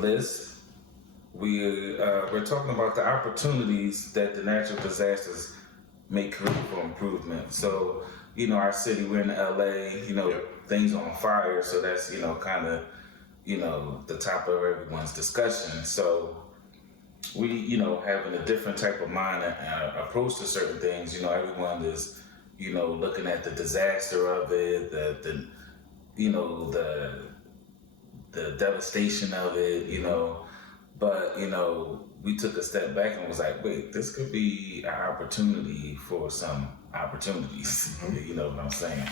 list. We're talking about the opportunities that the natural disasters may create for improvement. So, our city, we're in LA, things on fire. So that's, kind of, the top of everyone's discussion. So we, having a different type of mind and approach to certain things. Everyone is, looking at the disaster of it, the devastation of it, but we took a step back and was like, wait, this could be an opportunity for some opportunities. You know what I'm saying?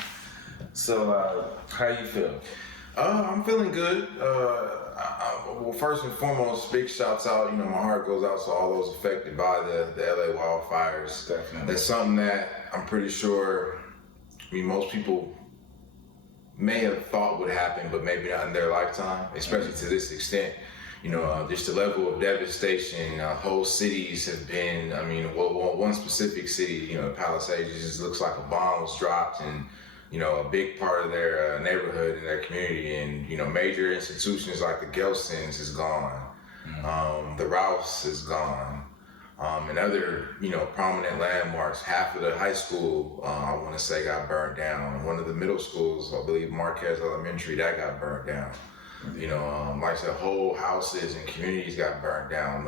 So how you feel? I'm feeling good. Well, first and foremost, big shouts out. My heart goes out to all those affected by the LA wildfires. Definitely. That's something that I'm pretty sure, most people may have thought would happen, but maybe not in their lifetime, especially to this extent. Just the level of devastation. Whole cities have been, one specific city, Palisades, just looks like a bomb was dropped and, a big part of their neighborhood and their community, and, major institutions like the Gelsons is gone. The Rouse is gone. And other, prominent landmarks. Half of the high school, I want to say, got burnt down. One of the middle schools, I believe Marquez Elementary, that got burnt down. Like I said, whole houses and communities got burnt down.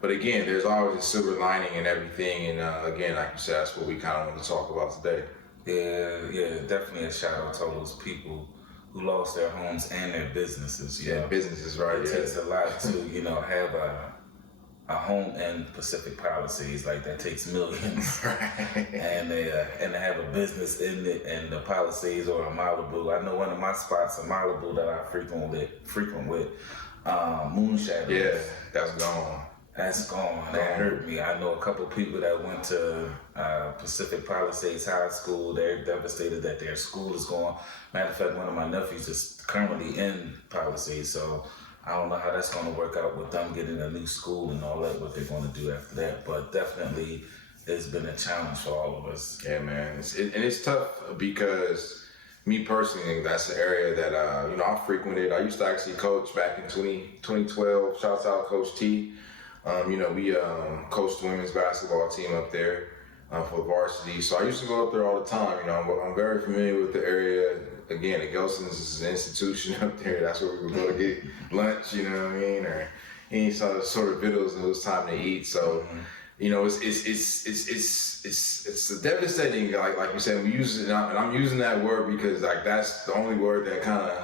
But again, there's always a silver lining in everything. And again, like you said, that's what we kind of want to talk about today. Yeah, definitely a shout out to all those people who lost their homes and their businesses. Businesses, right? It takes a lot to, have a home in Pacific Palisades, like that takes millions. Right. And to have a business in the Palisades or in Malibu. I know one of my spots in Malibu that I frequent with, Moonshadows. Yeah, that's gone. That's gone. That hurt me. I know a couple people that went to Pacific Palisades High School. They're devastated that their school is gone. Matter of fact, one of my nephews is currently in Palisades, so I don't know how that's going to work out with them getting a new school and all that, what they're going to do after that. But definitely, it's been a challenge for all of us. Yeah, man. It's tough because me personally, that's the area that, I frequented. I used to actually coach back in 2012. Shouts out Coach T. We coached the women's basketball team up there for varsity. So I used to go up there all the time. I'm very familiar with the area. Again, the Gelsons is an institution up there. That's where we would go to get lunch, or any sort of videos and it was time to eat. So, it's a devastating, like you said, we use it, and I'm using that word because that's the only word that kind of,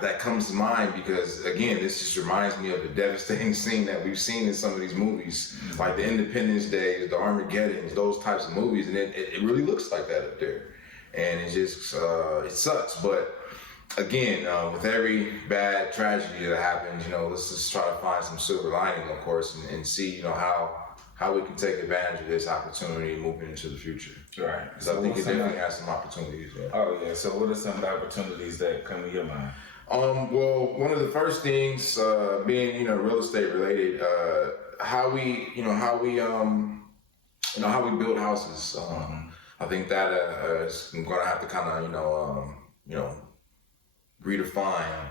that comes to mind because, again, this just reminds me of the devastating scene that we've seen in some of these movies, like the Independence Days, the Armageddons, those types of movies, and it really looks like that up there. And it just, it sucks. But again, with every bad tragedy that happens, let's just try to find some silver lining, of course, and see, how we can take advantage of this opportunity moving into the future. Right. Because I think it definitely has some opportunities. Yeah. Oh, yeah. So what are some of the opportunities that come to your mind? Well, one of the first things, being, real estate related, how we build houses. I think that is going to have to kind of, redefine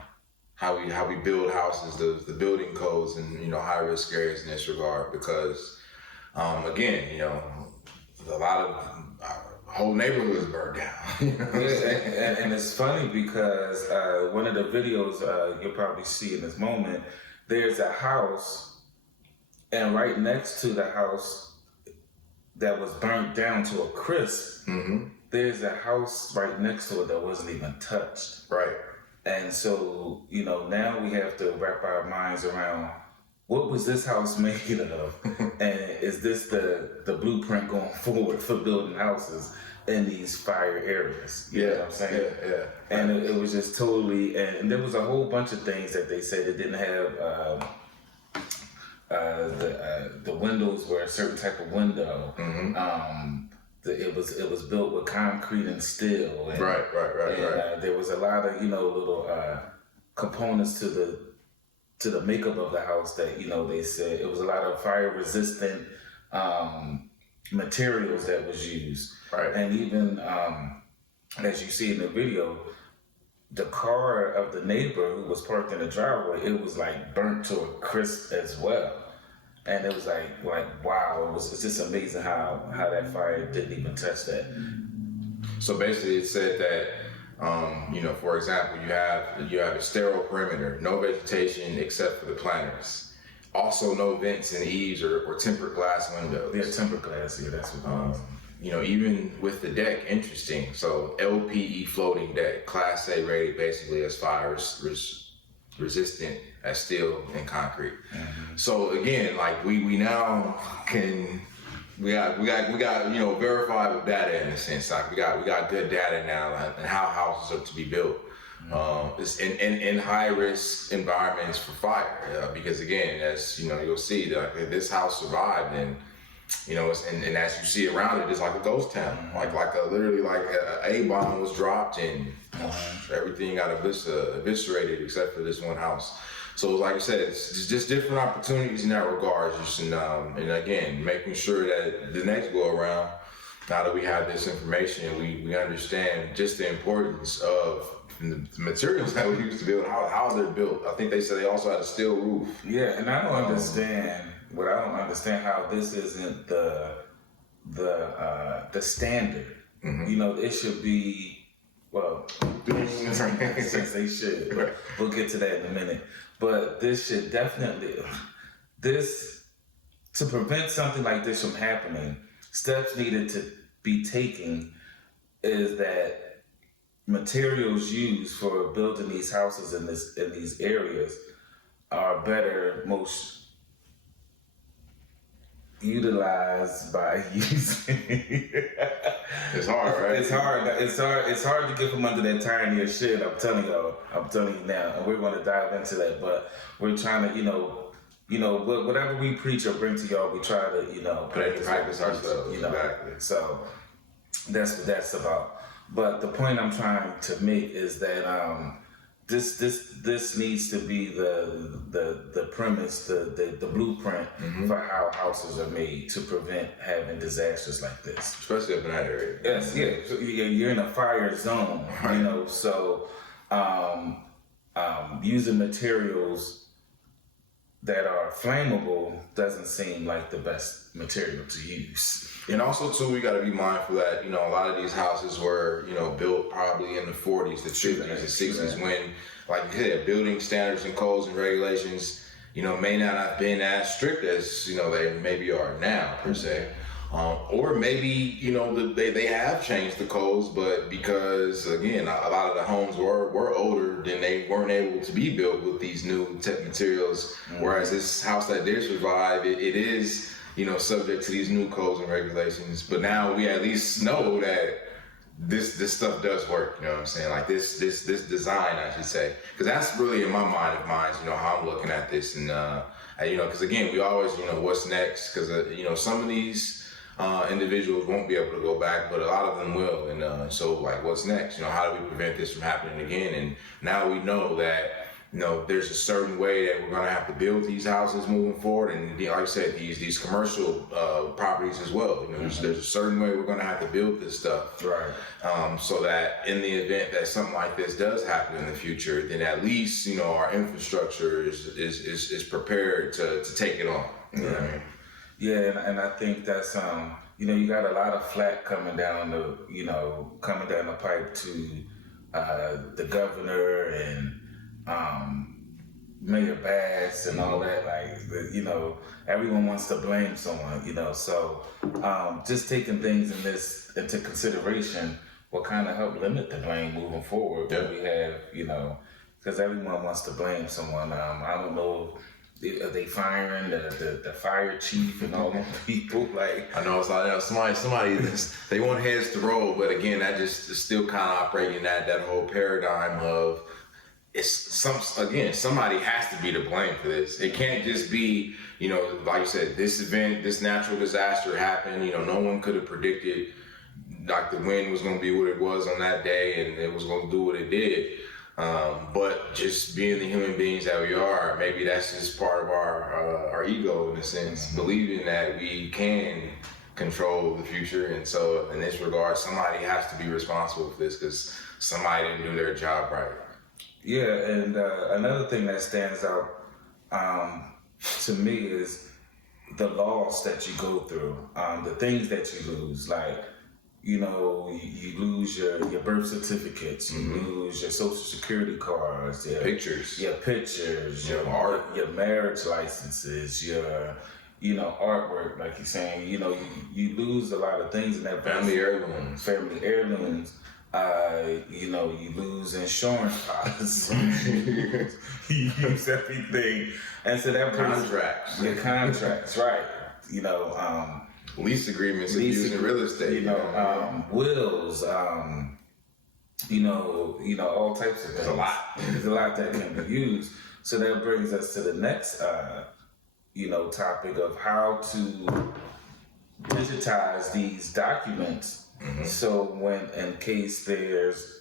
how we build houses, the building codes, and high risk areas in this regard. Because again, a lot of whole neighborhoods burned down. And it's funny because one of the videos you'll probably see in this moment, there's a house, and right next to the house that was burnt down to a crisp, there's a house right next to it that wasn't even touched. Right. And so, now we have to wrap our minds around what was this house made of? And is this the blueprint going forward for building houses in these fire areas? You know what I'm saying? Yeah. And it was just totally, and there was a whole bunch of things that they said that didn't have the windows were a certain type of window. It was built with concrete and steel. And, right. There was a lot of little components to the makeup of the house that they said it was a lot of fire resistant materials that was used. Right. And even as you see in the video, the car of the neighbor who was parked in the driveway, it was like burnt to a crisp as well. And it was like wow, it's just amazing how that fire didn't even touch that. So basically, it said that, for example, you have a sterile perimeter, no vegetation except for the planters. Also, no vents and eaves or tempered glass windows. Yeah, tempered glass. Yeah, that's what. Even with the deck, interesting. So LPE floating deck, Class A rated, basically as fire resistant as steel and concrete. Mm-hmm. So again, like we now can. We got verifiable data in a sense. Like we got good data now on how houses are to be built. It's in high risk environments for fire, because again, as you'll see, this house survived, and and as you see around it, it's like a ghost town. Literally a bomb was dropped and everything got eviscerated except for this one house. So like I said, it's just different opportunities in that regard. And again, making sure that the next go around, now that we have this information, we understand just the importance of the materials that we use to build, how they're built. I think they said they also had a steel roof. Yeah, and I don't understand how this isn't the standard. Mm-hmm. It should be, since they should. Right. We'll get to that in a minute. But this should definitely, to prevent something like this from happening, steps needed to be taken is that materials used for building these houses in these areas are better, most utilized by using. It's hard, right? It's hard to get from under that tinier shit. I'm telling you now, and we're going to dive into that. But we're trying to, whatever we preach or bring to y'all, we try to, practice ourselves. Exactly. So that's what that's about. But the point I'm trying to make is that this needs to be the premise, the blueprint for how houses are made to prevent having disasters like this. Especially up in that area. Yes, yeah. So you're in a fire zone, right. So using materials that are flammable doesn't seem like the best material to use. And also, too, we got to be mindful that, a lot of these houses were, built probably in the 40s, the 50s, the 60s, when, like you said, building standards and codes and regulations, may not have been as strict as, they maybe are now, per se. Or maybe, they have changed the codes, but because, again, a lot of the homes were older, then they weren't able to be built with these new materials. Mm-hmm. Whereas this house that did survive, it is, subject to these new codes and regulations. But now we at least know that this stuff does work. You know what I'm saying? Like this design, I should say, because that's really in my mind of mine. How I'm looking at this, and because again, we always, what's next? Because some of these individuals won't be able to go back, but a lot of them will. And so, like, what's next? How do we prevent this from happening again? And now we know that. There's a certain way that we're going to have to build these houses moving forward, and like I said, these commercial properties as well. There's a certain way we're going to have to build this stuff, right? So that in the event that something like this does happen in the future, then at least our infrastructure is prepared to take it on. You know what I mean? Yeah, and I think that's you got a lot of flack coming down the pipe to the governor and Mayor Bass and all that, everyone wants to blame someone, so just taking things into consideration will kind of help limit the blame moving forward. When we have, because everyone wants to blame someone. I don't know, are they firing the fire chief and all those people? I know it's like somebody they want heads to roll, but again, that just is still kind of operating that whole paradigm of. Somebody has to be to blame for this. It can't just be, like you said, this event, this natural disaster happened. No one could have predicted, like, the wind was going to be what it was on that day, and it was going to do what it did. But just being the human beings that we are, maybe that's just part of our ego in a sense, believing that we can control the future. And so in this regard, somebody has to be responsible for this, because somebody didn't do their job right. Yeah, and another thing that stands out to me is the loss that you go through, the things that you lose, like, you lose your birth certificates, you lose your social security cards, your Pictures, your art, your marriage licenses, your artwork, like you're saying, you lose a lot of things in that family heirlooms. You lose insurance policies. You lose everything, and so that brings your contracts, right? Lease agreements if you're using real estate. Wills. All types of things. There's a lot. There's a lot that can be used. So that brings us to the next, topic of how to digitize these documents. So when, in case there's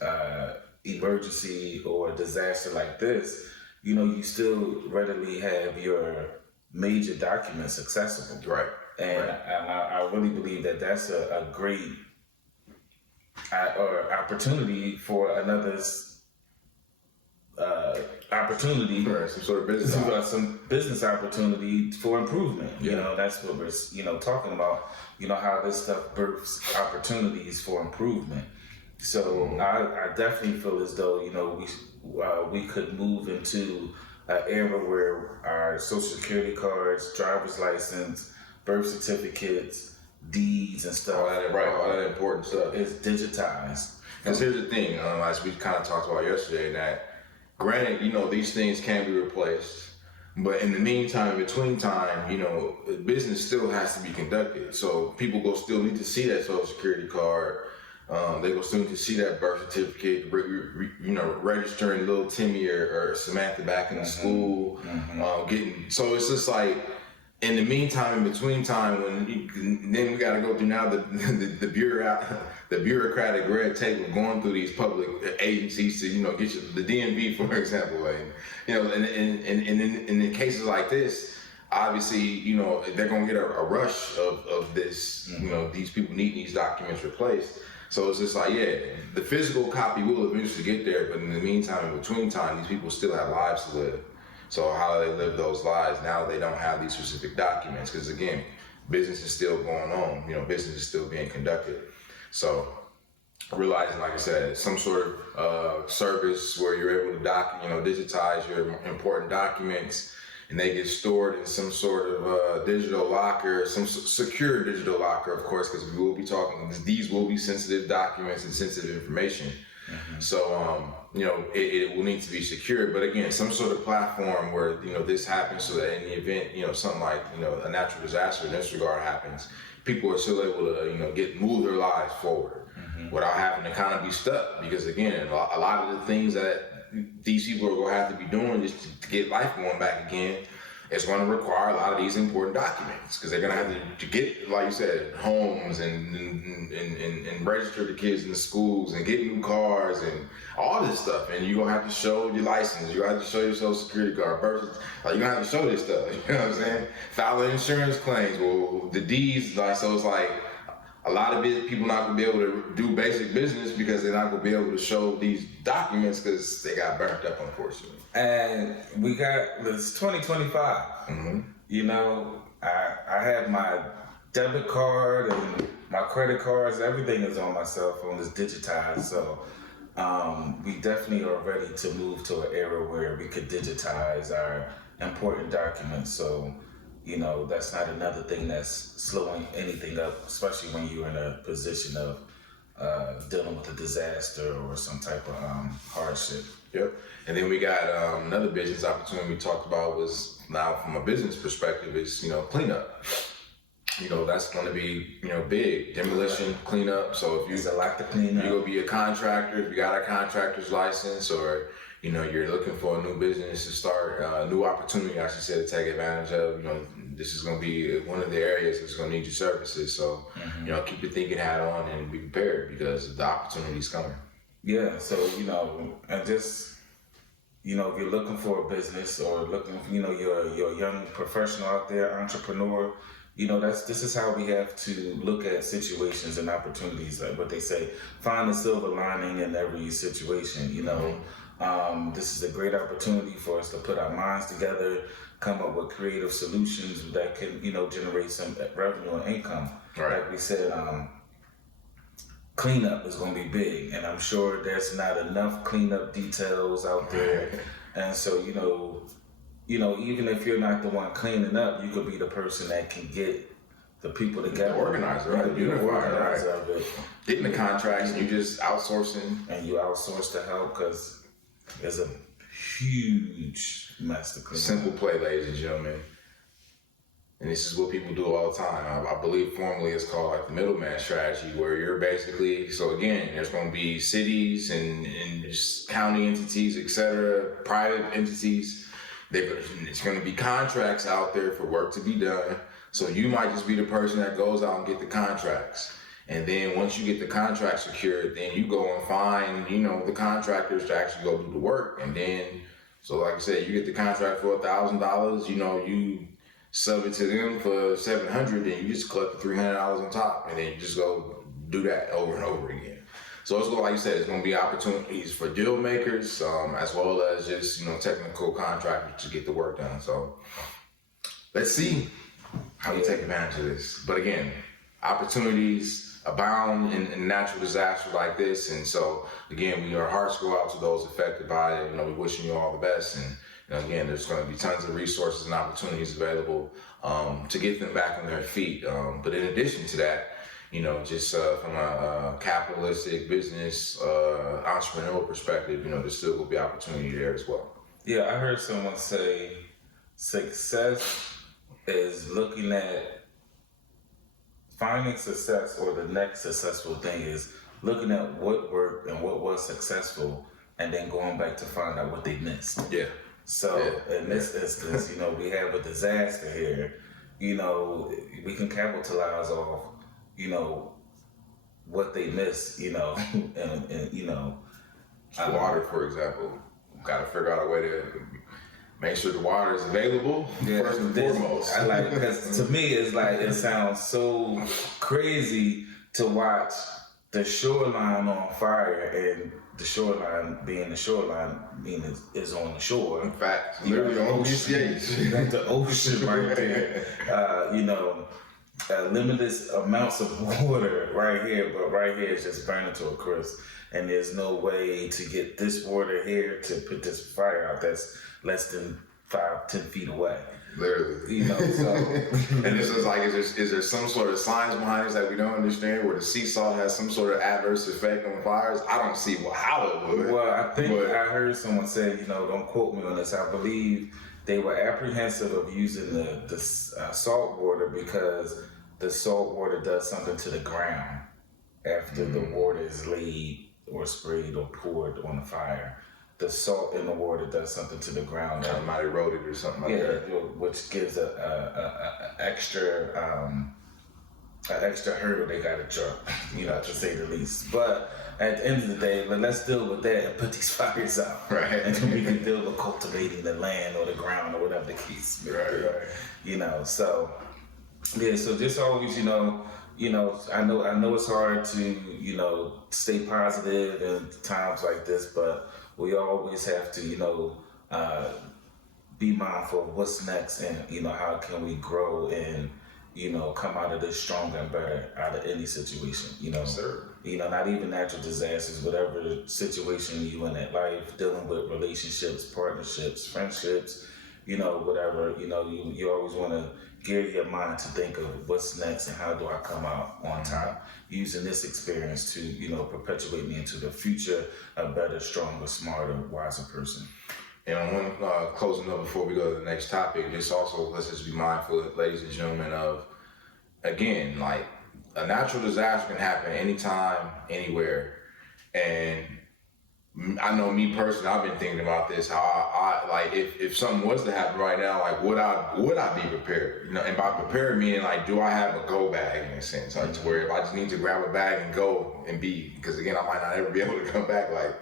emergency or disaster like this, you still readily have your major documents accessible. Right. And I really believe that that's a great opportunity for another opportunity for some sort of business, some business opportunity for improvement. Yeah. That's what we're talking about. How this stuff births opportunities for improvement. So I definitely feel as though we could move into an era where our social security cards, driver's license, birth certificates, deeds, and stuff, all that important stuff is digitized. Because here's the thing, as we kind of talked about yesterday, that granted, these things can be replaced, but in the meantime, in between time, business still has to be conducted. So people go still need to see that social security card. They go still need to see that birth certificate, registering little Timmy or Samantha back in the school, so it's just like, in the meantime, in between time, then we got to go through now the bureaucratic red tape of going through these public agencies to get you the DMV, for example, and in cases like this, obviously they're gonna get a rush of this. These people need these documents replaced. So it's just like, the physical copy will eventually get there, but in the meantime, in between time, these people still have lives to live. So how do they live those lives now that they don't have these specific documents? Because again, business is still going on. Business is still being conducted. So realizing, like I said, some sort of service where you're able to digitize your important documents, and they get stored in some sort of digital locker, some secure digital locker, of course, because we will be talking. These will be sensitive documents and sensitive information. So, it will need to be secured. But again, some sort of platform where, this happens, so that in the event, something like, a natural disaster in this regard happens, people are still able to, move their lives forward without having to kind of be stuck. Because again, a lot of the things that these people are going to have to be doing just to get life going back again, it's going to require a lot of these important documents, because they're going to have to get, like you said, homes and register the kids in the schools and get new cars and all this stuff. And you're going to have to show your license. You're going to have to show your social security card. You're going to have to show this stuff. You know what I'm saying? File insurance claims. Well, the deeds, so it's like a lot of people not going to be able to do basic business because they're not going to be able to show these documents because they got burnt up, unfortunately. And we got this 2025. I have my debit card and my credit cards. Everything is on my cell phone. Is digitized. So we definitely are ready to move to an era where we could digitize our important documents. So that's not another thing that's slowing anything up, especially when you're in a position of dealing with a disaster or some type of hardship. Yep. And then we got another business opportunity we talked about was, now from a business perspective, is cleanup. That's going to be big demolition, cleanup. So if there's a lot to clean up. You go be a contractor, if you got a contractor's license, or you're looking for a new business to start, a new opportunity, I should say, to take advantage of. This is going to be one of the areas that's going to need your services. So keep your thinking hat on and be prepared, because the opportunity's coming. Yeah, so, and just, if you're looking for a business or looking, you're a young professional out there, entrepreneur, this is how we have to look at situations and opportunities. Like what they say, find the silver lining in every situation. This is a great opportunity for us to put our minds together, come up with creative solutions that can, generate some revenue and income. Right. Like we said, cleanup is going to be big, and I'm sure there's not enough cleanup details out there. And so, even if you're not the one cleaning up, you could be the person that can get the people together. The organizer, right? The organizer of it. Getting the contracts, and you just outsourcing. And you outsource the help because there's a huge mess to clean. Simple play, ladies and gentlemen. And this is what people do all the time. I believe formally it's called like the middleman strategy, where you're basically, so again, there's going to be cities and just county entities, etc., private entities. It's going to be contracts out there for work to be done. So you might just be the person that goes out and get the contracts. And then once you get the contract secured, then you go and find, the contractors to actually go do the work. And then, so like I said, you get the contract for $1,000, you sub it to them for $700, and you just collect the $300 on top, and then you just go do that over and over again. So it's like you said, it's going to be opportunities for deal makers, as well as just technical contractors to get the work done. So let's see how you take advantage of this. But again, opportunities abound in natural disasters like this, and so again, our hearts go out to those affected by it. We're wishing you all the best, and again, there's going to be tons of resources and opportunities available to get them back on their feet. But in addition to that, just from a capitalistic business entrepreneurial perspective, there's still will be opportunity there as well. Yeah, I heard someone say success is looking at finding success, or the next successful thing is looking at what worked and what was successful, and then going back to find out what they missed. Yeah. So in this instance, we have a disaster here. We can capitalize off, what they missed, and water, for example. Got to figure out a way to make sure the water is available first and foremost. Because to me, it's like, it sounds so crazy to watch the shoreline on fire, and the shoreline being the shoreline, meaning is on the shore. In fact, literally on BCH. That's the ocean right there. Limitless amounts of water right here, but right here is just burning to a crisp. And there's no way to get this water here to put this fire out that's less than 5-10 feet away. Literally. So. And it's just like, is there some sort of science behind this that we don't understand, where the sea salt has some sort of adverse effect on fires? I don't see how it would. Well, I think I heard someone say, don't quote me on this, I believe they were apprehensive of using the salt water because the salt water does something to the ground after the water is laid or sprayed or poured on the fire. The salt in the water does something to the ground. Kind of might erode it or something like that. Yeah, which gives an extra hurdle they got to jump, to say the least. But at the end of the day, let's deal with that and put these fires out. Right. And then we can deal with cultivating the land or the ground or whatever the case may be. Right. So, yeah, so just always, I know it's hard to, stay positive in times like this, but we always have to, be mindful of what's next, and, how can we grow and, come out of this stronger and better out of any situation, Yes, sir. Not even natural disasters, whatever situation you in that life, dealing with relationships, partnerships, friendships, whatever, you always want to gear your mind to think of what's next and how do I come out on top, using this experience to, perpetuate me into the future, a better, stronger, smarter, wiser person. And I want to closing up before we go to the next topic, let's just be mindful, ladies and gentlemen, of, again, like, a natural disaster can happen anytime, anywhere. And I know me personally, I've been thinking about this, how I like, if something was to happen right now, like, would I be prepared? And by prepared meaning, like, do I have a go bag in a sense? Like, to where if I just need to grab a bag and go and be, because again, I might not ever be able to come back, like,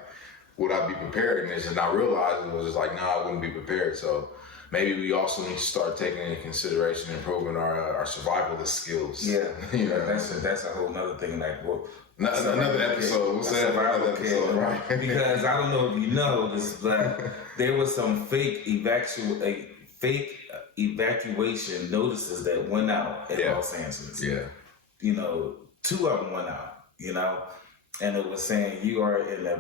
would I be prepared? And I realized it was just like, no, I wouldn't be prepared. So maybe we also need to start taking into consideration improving our survivalist skills. Yeah, you know, that's a whole nother thing. Like, well, another episode. We'll say another episode, right? Because I don't know if you know this, but there was some fake evacuation notices that went out in Los Angeles. Yeah. You know, 2 of them went out. You know, and it was saying you are in a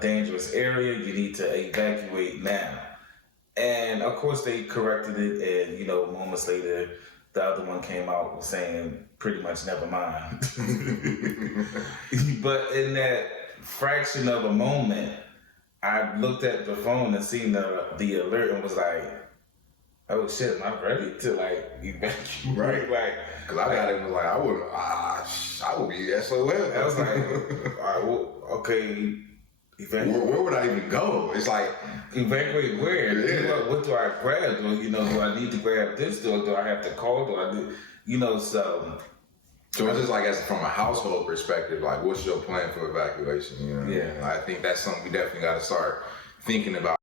dangerous area. You need to evacuate now. And of course they corrected it, and you know, moments later, the other one came out saying pretty much never mind. But in that fraction of a moment, I looked at the phone and seen the alert and was like, oh shit, am I ready to like evacuate? Right. Like, cause I got it was like, I would be SOL. I was like, all right, well, okay. Where would I even go? It's like evacuate where? Yeah. What do I grab? Do I need to grab this? Do I have to call? So it's just like as from a household perspective, like what's your plan for evacuation? You know? Yeah. I think that's something we definitely got to start thinking about.